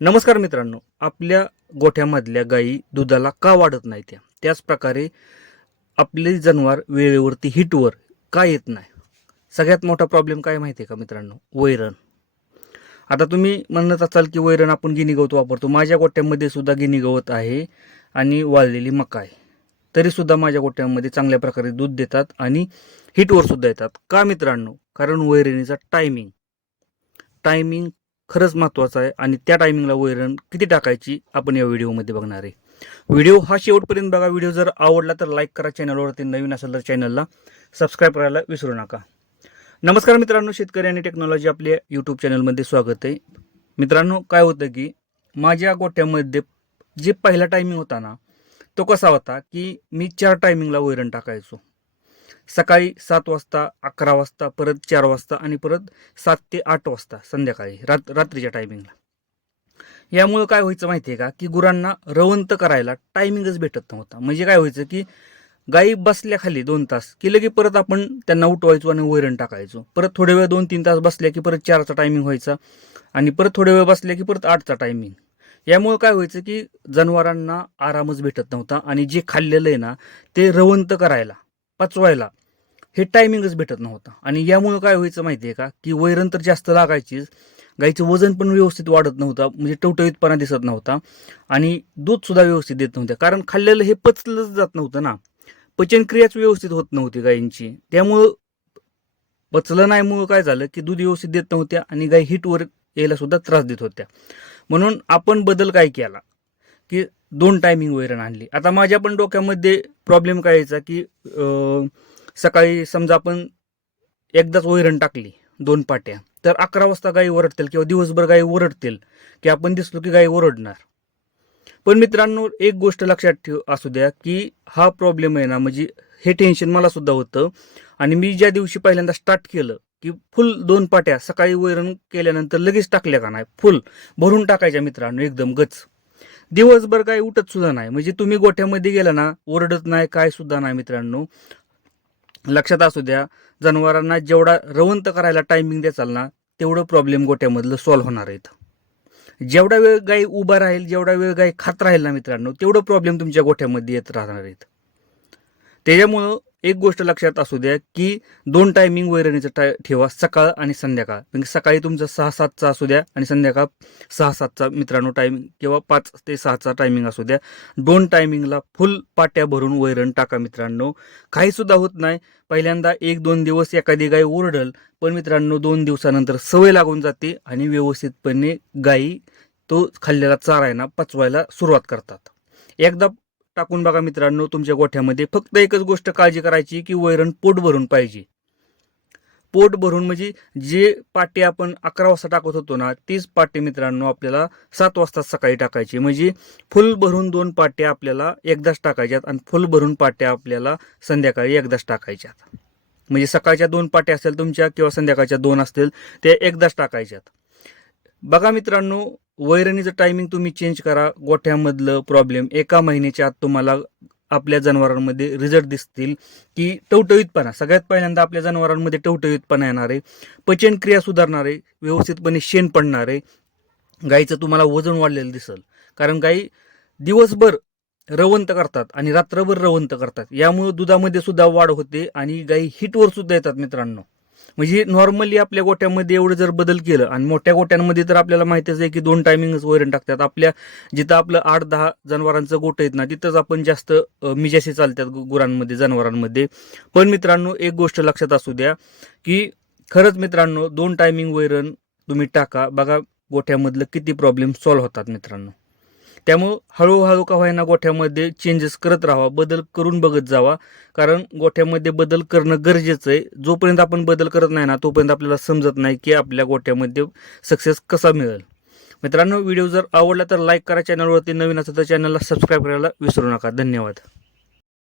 नमस्कार मित्रांनो, आपल्या गोठ्यामधल्या गायी दुधाला का वाढत नाही त्याच प्रकारे आपले जनावर वेळेवरती हिटवर का येत नाही. सगळ्यात मोठा प्रॉब्लेम काय माहिती आहे का मित्रांनो? वैरण. आता तुम्ही म्हणत असाल की वैरण आपण गिनी गवत वापरतो. माझ्या गोठ्यामध्ये सुद्धा गिनी गवत आहे आणि वाळलेली मका आहे, तरी सुद्धा माझ्या गोठ्यामध्ये चांगल्या प्रकारे दूध देतात आणि हिटवर सुद्धा येतात. का मित्रांनो? कारण वैरणीचा टायमिंग खरंच महत्त्वाचं आहे आणि त्या टायमिंगला वैरण किती टाकायची आपण या व्हिडिओमध्ये बघणार आहे. व्हिडिओ हा शेवटपर्यंत बघा. व्हिडिओ जर आवडला तर लाईक करा. चॅनलवरती नवीन असेल तर चॅनलला सबस्क्राईब करायला विसरू नका. नमस्कार मित्रांनो, शेतकरी आणि टेक्नॉलॉजी आपल्या यूट्यूब चॅनलमध्ये स्वागत आहे. मित्रांनो, काय होतं की माझ्या गोठ्यामध्ये जे पहिला टायमिंग होता ना, तो कसा होता की मी 4 टायमिंगला वैरण टाकायचो. सकाळी 7 वाजता, 11 वाजता, परत 4 वाजता आणि परत 7 ते 8 वाजता संध्याकाळी रात्रीच्या टायमिंगला. यामुळं काय व्हायचं माहिती आहे का, की गुरांना रवंत करायला टायमिंगच भेटत नव्हता. म्हणजे काय व्हायचं की गायी बसल्या खाली 2 तास की लगे परत आपण त्यांना उठवायचो आणि वैरण टाकायचो. परत थोडे वेळ 2-3 तास बसल्या की परत 4चा टायमिंग व्हायचा आणि परत थोडे वेळ बसल्या की परत 8चा टायमिंग. यामुळे काय व्हायचं की जनावरांना आरामच भेटत नव्हता आणि जे खाल्लेलं आहे ना ते रवंत करायला, पचवायला हे टायमिंगच भेटत नव्हता. आणि यामुळे काय व्हायचं माहिती आहे का, की वैरण तर जास्त लागायचीच, गाईचं वजन पण व्यवस्थित वाढत नव्हता, म्हणजे टवटवीतपणा दिसत नव्हता आणि दूध सुद्धा व्यवस्थित देत नव्हतं. कारण खाल्लेलं हे पचलंच जात नव्हतं ना, पचनक्रियाच व्यवस्थित होत नव्हती गायींची. त्यामुळं पचलं नाहीमुळं काय झालं की दूध व्यवस्थित देत नव्हत्या आणि गाई हिटवर यायला सुद्धा त्रास देत होत्या. म्हणून आपण बदल काय केला की 2 टायमिंग वैरण आणली. आता माझ्या पण डोक्यामध्ये प्रॉब्लेम काय यायचा की सकाळी समजा आपण एकदाच वैरण टाकली 2 पाट्या, तर 11 वाजता गाई ओरडतील किंवा दिवसभर गाई ओरडतील की आपण दिसलो की गाई ओरडणार. पण मित्रांनो, एक गोष्ट लक्षात असू द्या की हा प्रॉब्लेम आहे ना, म्हणजे हे टेन्शन मला सुद्धा होतं. आणि मी ज्या दिवशी पहिल्यांदा स्टार्ट केलं की फुल 2 पाट्या सकाळी वैरण केल्यानंतर लगेच टाकल्या का नाही, फुल भरून टाकायच्या मित्रांनो, एकदम गच. दिवसभर काय उठत सुद्धा नाही. म्हणजे तुम्ही गोठ्यामध्ये गेला ना, ओरडत नाही, काय सुद्धा नाही मित्रांनो. लक्षात असू द्या, जनावरांना जेवढा रवंत करायला टायमिंग द्याचाल ना, तेवढं प्रॉब्लेम गोठ्यामधलं सॉल्व्ह होणार आहेत. जेवढा वेळ गाय उभा राहील, जेवढा वेळ गाय खात राहील ना मित्रांनो, तेवढं प्रॉब्लेम तुमच्या गोठ्यामध्ये येत राहणार आहेत. त्याच्यामुळं एक गोष्ट लक्षात असू द्या की 2 टायमिंग वैरणीचं ठेवा, सकाळ आणि संध्याकाळ. म्हणजे सकाळी तुमचं 6-7चा असू द्या आणि संध्याकाळ 6-7चा मित्रांनो टायमिंग, किंवा 5 ते 6चा टायमिंग असू द्या. 2 टायमिंगला फुल पाट्या भरून वैरण टाका मित्रांनो. काही सुद्धा होत नाही. पहिल्यांदा 1-2 दिवस एखादी गाय ओरडल, पण मित्रांनो 2 दिवसानंतर सवय लागून जाते आणि व्यवस्थितपणे गायी तो खाल्लेला चारा आहे ना पचवायला सुरुवात करतात. एकदा टाकून बघा मित्रांनो तुमच्या गोठ्यामध्ये. फक्त एकच गोष्ट काळजी करायची की वैरण पोट भरून पाहिजे. पोट भरून म्हणजे जे पाटे आपण 11 वाजता टाकत होतो ना, तीच पाटे मित्रांनो आपल्याला 7 वाजता सकाळी टाकायची. म्हणजे फुल भरून 2 पाटे आपल्याला एकदाच टाकायच्यात आणि फुल भरून पाट्या आपल्याला संध्याकाळी एकदाच टाकायच्यात. म्हणजे सकाळच्या 2 पाट्या असतील तुमच्या किंवा संध्याकाळच्या 2 असतील, त्या एकदाच टाकायच्यात. बघा मित्रांनो, वैरणीचं टायमिंग तुम्ही चेंज करा. गोठ्यामधलं प्रॉब्लेम एका महिन्याच्या आत तुम्हाला आपल्या जनावरांमध्ये रिझल्ट दिसतील की टवटवीतपणा. सगळ्यात पहिल्यांदा आपल्या जनावरांमध्ये टवटवीतपणा येणार आहे, पचनक्रिया सुधारणार आहे, व्यवस्थितपणे शेण पडणार आहे, गाईचं तुम्हाला वजन वाढलेलं दिसेल. कारण गाई दिवसभर रवंत करतात आणि रात्रभर रवंत करतात. यामुळे दुधामध्ये सुद्धा वाढ होते आणि गाई हिटवर सुद्धा येतात मित्रांनो. म्हणजे नॉर्मली आपल्या गोट्यामध्ये एवढं जर बदल केलं, आणि मोठ्या गोट्यांमध्ये तर आपल्याला माहितीच आहे की 2 टायमिंगच वैरण टाकतात. आपल्या जिथं आपलं 8-10 जनावरांचं गोठं आहेत ना, तिथंच आपण जास्त मिजाशी चालतात गुरांमध्ये, जनावरांमध्ये. पण मित्रांनो, एक गोष्ट लक्षात असू द्या की खरंच मित्रांनो 2 टायमिंग वैरण तुम्ही टाका. बघा गोठ्यामधलं किती प्रॉब्लेम सॉल्व्ह होतात मित्रांनो. त्यामुळं हळूहळू का होईना गोठ्यामध्ये चेंजेस करत राहावा, बदल करून बघत जावा. कारण गोठ्यामध्ये बदल करणं गरजेचं आहे. जोपर्यंत आपण बदल करत नाही ना, तोपर्यंत आपल्याला समजत नाही की आपल्या गोठ्यामध्ये सक्सेस कसा मिळेल. मित्रांनो, व्हिडिओ जर आवडला तर लाईक करा. चॅनलवरती नवीन असेल तर चॅनलला सबस्क्राईब करायला विसरू नका. धन्यवाद.